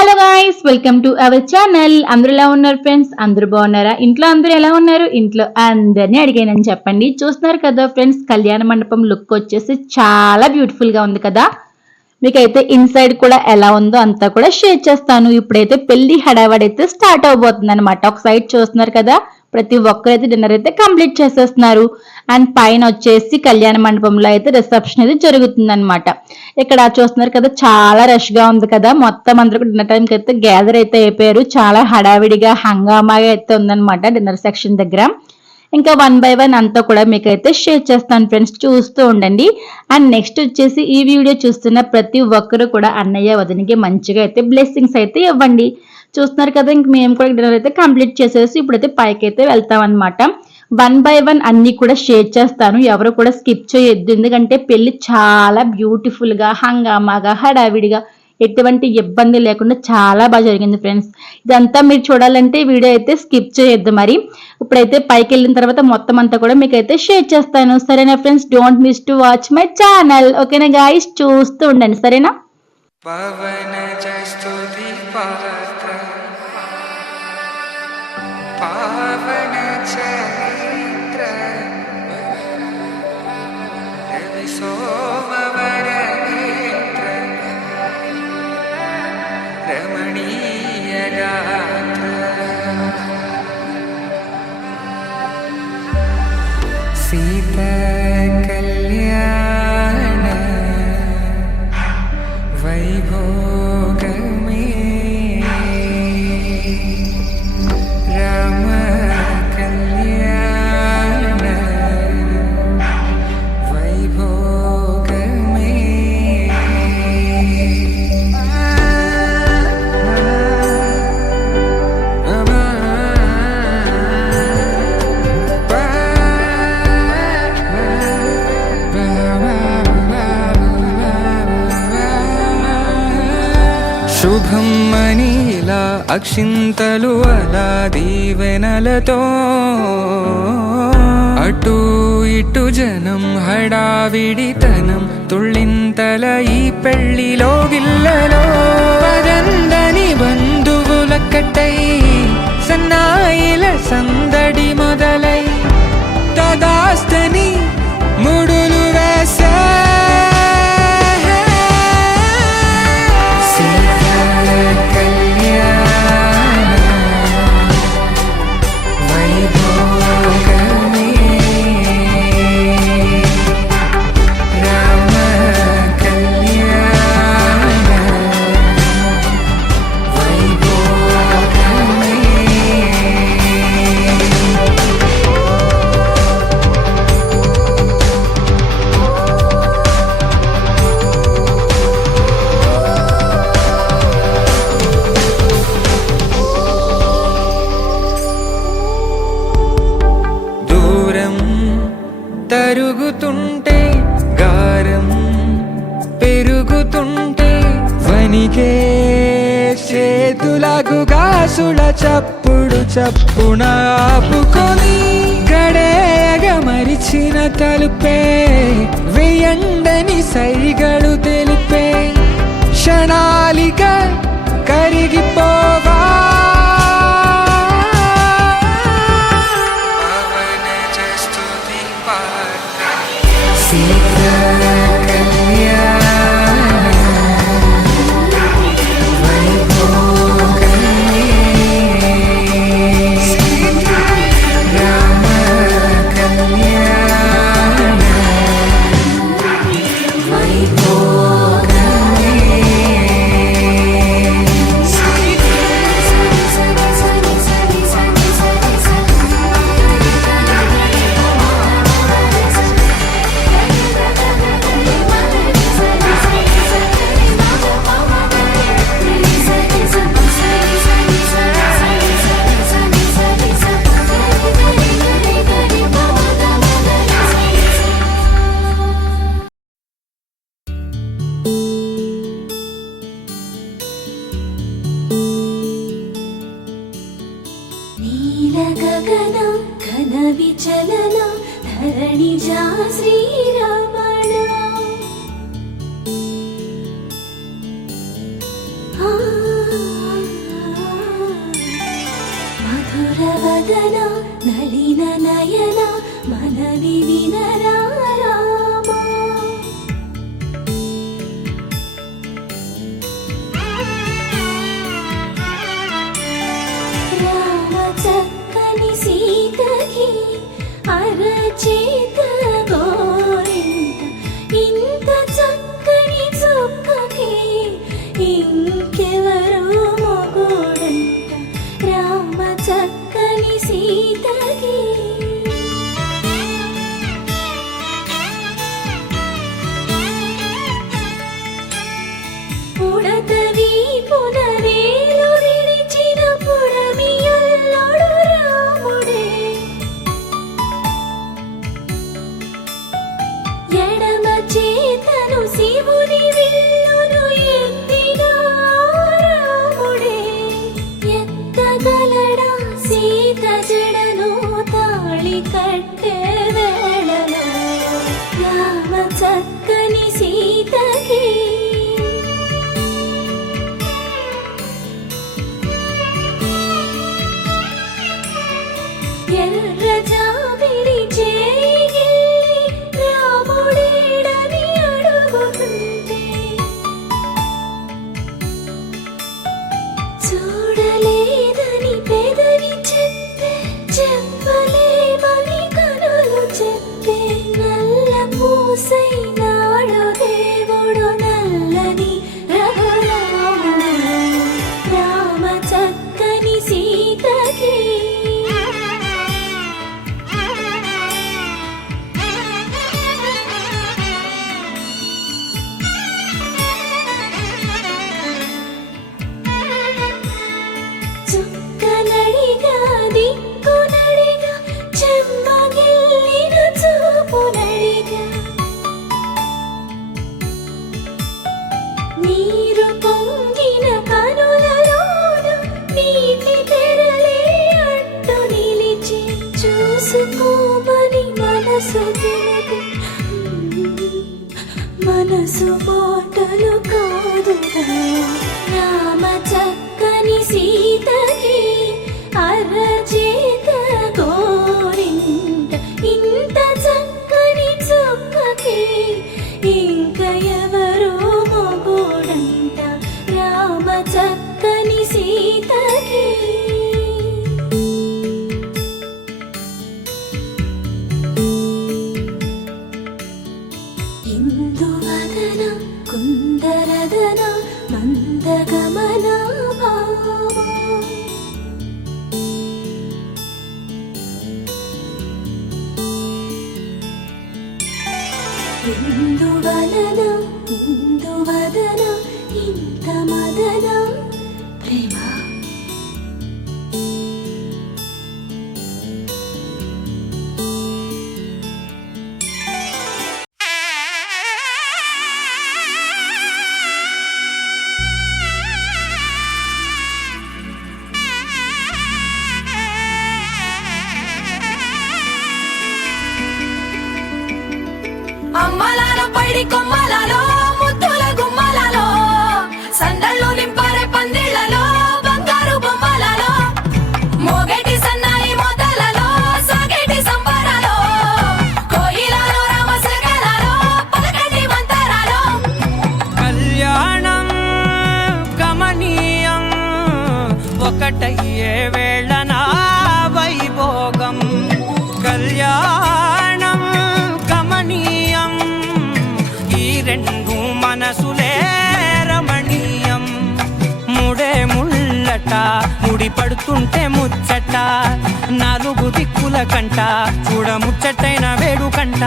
Hello guys, welcome to our channel. అందరూ ఎలా ఉన్నారు ఫ్రెండ్స్? అందరూ బాగున్నారా? ఇంట్లో అందరూ ఎలా ఉన్నారు? ఇంట్లో అందరినీ అడిగానని చెప్పండి. చూస్తున్నారు కదా ఫ్రెండ్స్, కళ్యాణ మండపం లుక్ వచ్చేసి చాలా బ్యూటిఫుల్ గా ఉంది కదా. మీకైతే ఇన్సైడ్ కూడా ఎలా ఉందో అంతా కూడా షేర్ చేస్తాను. ఇప్పుడైతే పెళ్లి హడావడైతే స్టార్ట్ అవబోతుంది అనమాట. ఒక సైడ్ చూస్తున్నారు కదా, ప్రతి ఒక్కరైతే డిన్నర్ అయితే కంప్లీట్ చేసేస్తున్నారు. అండ్ పైన వచ్చేసి కళ్యాణ మండపంలో అయితే రిసెప్షన్ అయితే జరుగుతుంది అనమాట. ఇక్కడ చూస్తున్నారు కదా, చాలా రష్ గా ఉంది కదా. మొత్తం అందరూ డిన్నర్ టైంకి అయితే గ్యాదర్ అయితే అయిపోయారు. చాలా హడావిడిగా హంగామాగా అయితే ఉందన్నమాట డిన్నర్ సెక్షన్ దగ్గర. ఇంకా 1 by 1 అంతా కూడా మీకైతే షేర్ చేస్తాను ఫ్రెండ్స్, చూస్తూ ఉండండి. అండ్ నెక్స్ట్ వచ్చేసి ఈ వీడియో చూస్తున్న ప్రతి ఒక్కరు కూడా అన్నయ్య వదినకి మంచిగా అయితే బ్లెస్సింగ్స్ అయితే ఇవ్వండి. చూస్తున్నారు కదా, ఇంక మేము కూడా డిన్నర్ అయితే కంప్లీట్ చేసేసి ఇప్పుడైతే పైకి అయితే వెళ్తాం అనమాట. 1 by 1 అన్ని కూడా షేర్ చేస్తాను, ఎవరు కూడా స్కిప్ చేయొద్దు. ఎందుకంటే పెళ్లి చాలా బ్యూటిఫుల్ గా హంగామాగా హడావిడిగా ఎటువంటి ఇబ్బంది లేకుండా చాలా బాగా జరిగింది ఫ్రెండ్స్. ఇదంతా మీరు చూడాలంటే వీడియో అయితే స్కిప్ చేయొద్దు. మరి ఇప్పుడైతే పైకి వెళ్ళిన తర్వాత మొత్తం అంతా కూడా మీకైతే షేర్ చేస్తాను, సరేనా friends? Don't miss to watch my channel, ఓకేనా గాయ్స్? చూస్తూ ఉండండి, సరేనా? सीता कल्याण वैभोग में राम कल्याण वैभोग శుభం మనీలా అక్షింతలు అలా దీవెనలతో అటు ఇటు జనం హడావిడితనం తుళ్ళింతల ఈ పెళ్లిలో గిల్లలో పదందని బంధువుల కట్టై సన్నాయిల సందడి మొదలై తదాస్తని ముడులు వేసే తరుగుతుంటే గారం పెరుగుతుంటే వనికే చేతులకు గాసుల చప్పుడు చప్పున ఆపుకొని గడేగ మరిచిన తలుపే వేయండని సైగలు తెలిపే క్షణాలిక కరిగిపోవా గగన ఘన విచలన ధరణిజా శ్రీరమణ ఆ వదన నలిన నయన మనవి వినరా రామా. రామ చక్కని సీతకి అరచేత గోరింట ఇంత చక్కని చుక్కకి ఇంకెవరు మొగుడంట. రామ చక్కని సీతకి ఉడత వీపున వేలు విడిచిన పుడమియల్లోడు రాముడే. ఎడమ చేతను శివుని విల్లును ఎత్తిన రాముడే. ఎత్తగలడా సీత జడను తాళి కట్టే వేళలో. రామ చక్కని సీతకి ఎర్ర జాబిలి చేయి రాముడేడని అడుగుతుంటే చూడలేదని పెదవి చెప్పే చెప్పలేమని కనులు చెప్పే. నల్ల పూసై నాడు దేవుడు నల్లని రఘురాముడు. రామ చక్కని సీతకి చుక్కనడిగా దిక్కునడిగా చెమ్మగిల్లిన చూపునడిగా. నీరు పొంగిన కనులలోన నీటి తెరలే అడ్డు నిలిచి చూసుకోమని మనసు తెలిపి మనసు మాటలు కాదుగా. రామ చక్కని సీతకి అరచేత గోరింట ఇంత చక్కని చుక్కకి ఇంక ఎవరు మొగుడంట. రామ చక్కని సీతకి ఇందువదన కుందరదన మందగమన భామా. ఇందువలన ఇందువదన ఇంత మదన ప్రేమ. అమ్మలాల పైడి కొమ్మలలో ముద్దుల గుమ్మలలో సందళ్ళు నింపరే పందిళ్లలో బంగారు బొమ్మలలో మోగేటి సన్నాయి మోతలలో సాగేటి సంబరాలో కోయిలలో రామసగలలో పలకటి మంతరాలో. కళ్యాణం గమనీయం ఒకటయ్యే వేళన వైభోగం. కళ్యాణం గమనీయం ఈ రెండు మనసులే రమణీయం. ముడే ముళ్ళట ముడి పడుతుంటే ముచ్చట నాలుగు దిక్కుల కంట చూడ ముచ్చటైన వేడుకంట.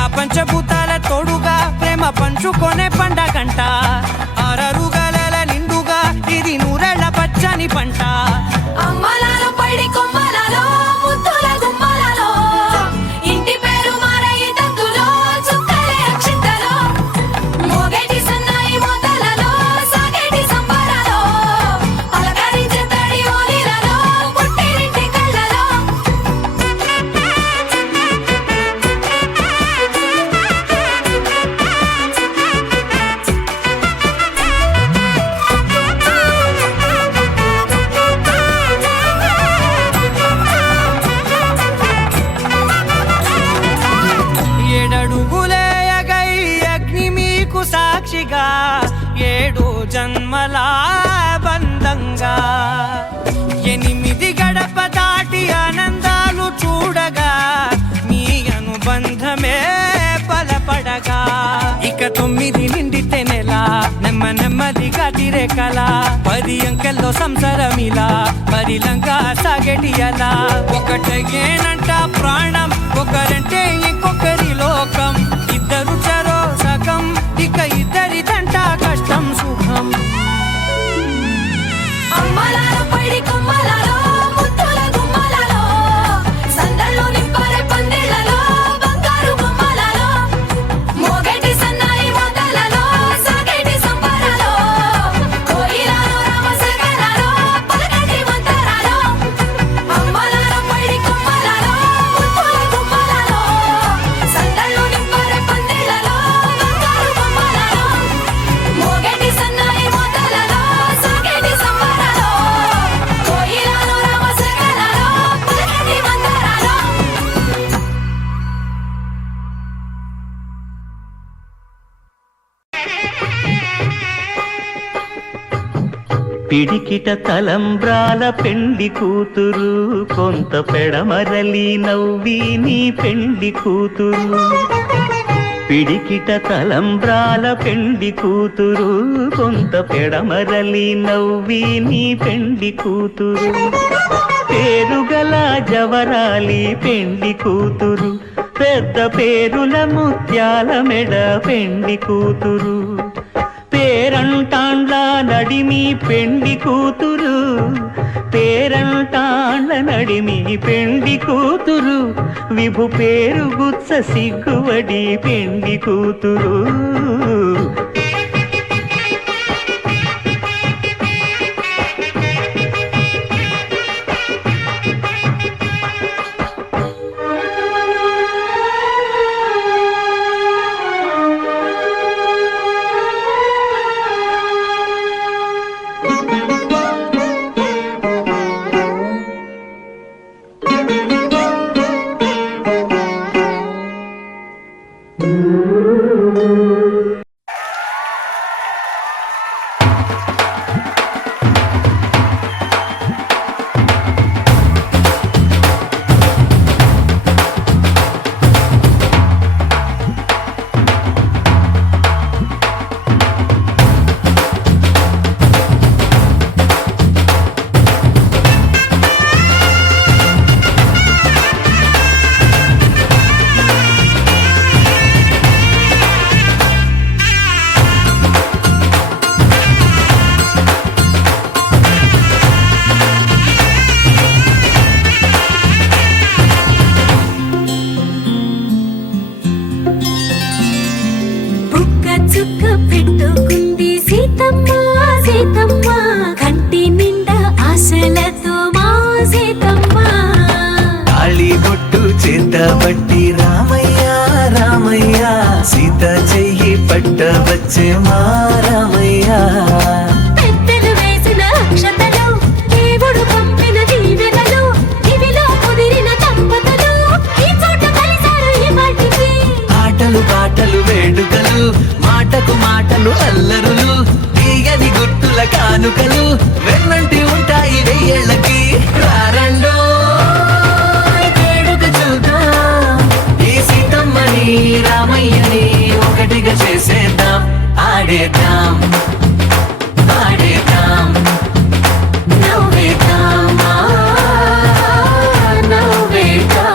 ఆ పంచభూతాల తోడుగా ప్రేమ పంచుకొనే పండగంట. అరరుగలల నిండుగా ఇది నూరెళ్ళ పచ్చని పంట. అమ్మలాల పైడి కొమ్మలలో ముద్దుల గుమ్మలలో ఇంటి పేరు మారయి తందులో చుక్కలే అక్షింతలో మోగేటి సన్నాయి మోతలలో సాగేటి సంబరాలో పలకరించే తడి ఓలిలలో పుట్టినింటి కళ్ళలో. ఆనందంగా 8 గడప దాటి ఆనందాలు చూడగా మీ అనుబంధమే బలపడగా ఇక 9 నిండితే నెల నెమ్మదిగా తిరే కల 10 అంకెల్లో సంసారమిలా పరిలంగా సాగేటియలా ఒకటేనంట ప్రాణం ఒకరంటే ఇంకొకరి లోకం ఇద్దరు చరో సగం ఇక ఇద్దరిదంట కష్టం సుఖం అమ్మలాలో పడి కొమ్మలలో ముద్దుల గుమ్మలలో సందళ్ళు నింపారే పందిళ్ళలో బంగారు బొమ్మలలో మోగేటి సన్నాయి మోతలలో సాగేటి సంబరాలో కోయిలలో రామశకలలో పలకటి మంతరాలో అమ్మలాలో పడి కొమ్మలలో ముద్దుల గుమ్మలలో సందళ్ళు నింపారే పందిళ్ళలో బంగారు బొమ్మలలో మోగేటి సన్నాయి మోతలలో సాగేటి సంబరాలో కోయిలలో రామశకలలో పలకటి మంతరాలో పిడికిట తలంబ్రాల పెండి కూతురు కొంత పెడమరలి నవ్వి నీ పెండి కూతురు పిడికిట తలంబ్రాల పెండి కూతురు కొంత పెడమరలి నవ్వి నీ పెండి కూతురు పేరుగల జవరాలి పెండి కూతురు పెద్ద పేరుల ముత్యాల మెడ పెండి కూతురు పేరంటాండ్ల నడిమి పెండి కూతురు పేరంటాండ్ల నడిమి పెండి కూతురు విభు పేరు గుత్స సిగ్గువడి పెండి కూతురు బుక్క చుక్క పెట్టుకుంది సీతమ్మ సీతమ్మ కంటి నిండా ఆశలతో మా సీతమ్మ తాళి బొట్టు చేతబట్టి రామయ్య రామయ్య సీత చెయ్యి పట్ట వచ్చే మా రామయ్య పెద్దలు వేసిన అక్షతలు దేవుడు పంపిన దీవెనలు ఇవిలో కుదిరిన దంపతులు ఈ చోట కలిసారు ఈ వాటికి ఆటలు పాటలు వేడుకలు మాటకు మాటలు అల్లరులు తీయని గుట్టుల కానుకలు వెన్నంటి ఉంటాయి వెయ్యేళ్ళకి రారండో వేడుక చూద్దాం ఈ సీతమ్మని రామయ్యని ఒకటిగా చేసేద్దాం ఆడేద్దాం ఆడేద్దాం నవ్వేద్దాం నవ్వేద్దాం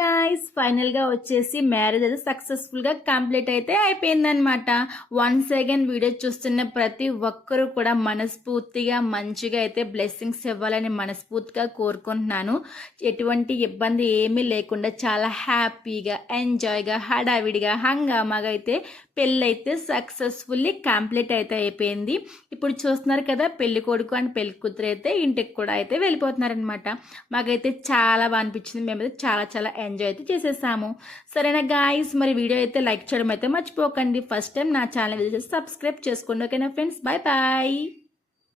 గాయ్స్ ఫైనల్ గా వచ్చేసి మ్యారేజ్ అయితే సక్సెస్ఫుల్ గా కంప్లీట్ అయితే అయిపోయిందనమాట. వన్స్ అగైన్ వీడియో చూస్తున్న ప్రతి ఒక్కరూ కూడా మనస్ఫూర్తిగా మంచిగా అయితే బ్లెస్సింగ్స్ ఇవ్వాలని మనస్ఫూర్తిగా కోరుకుంటున్నాను. ఎటువంటి ఇబ్బంది ఏమీ లేకుండా చాలా హ్యాపీగా ఎంజాయ్గా హడావిడిగా హంగామాగా అయితే పెళ్ళి అయితే సక్సెస్ఫుల్లీ కంప్లీట్ అయితే అయిపోయింది. ఇప్పుడు చూస్తున్నారు కదా పెళ్లి కొడుకు అండ్ పెళ్లి కూతురు అయితే ఇంటికి కూడా అయితే వెళ్ళిపోతున్నారనమాట. మాకైతే చాలా బాగా అనిపించింది. మేమైతే చాలా చాలా ఎంజాయ్ అయితే చేసేసాము. సరేనా గాయస్, మరి వీడియో అయితే లైక్ చేయడం అయితే మర్చిపోకండి. ఫస్ట్ టైం నా ఛానల్ సబ్స్క్రైబ్ చేసుకోండి. ఓకేనా ఫ్రెండ్స్, బాయ్ బాయ్.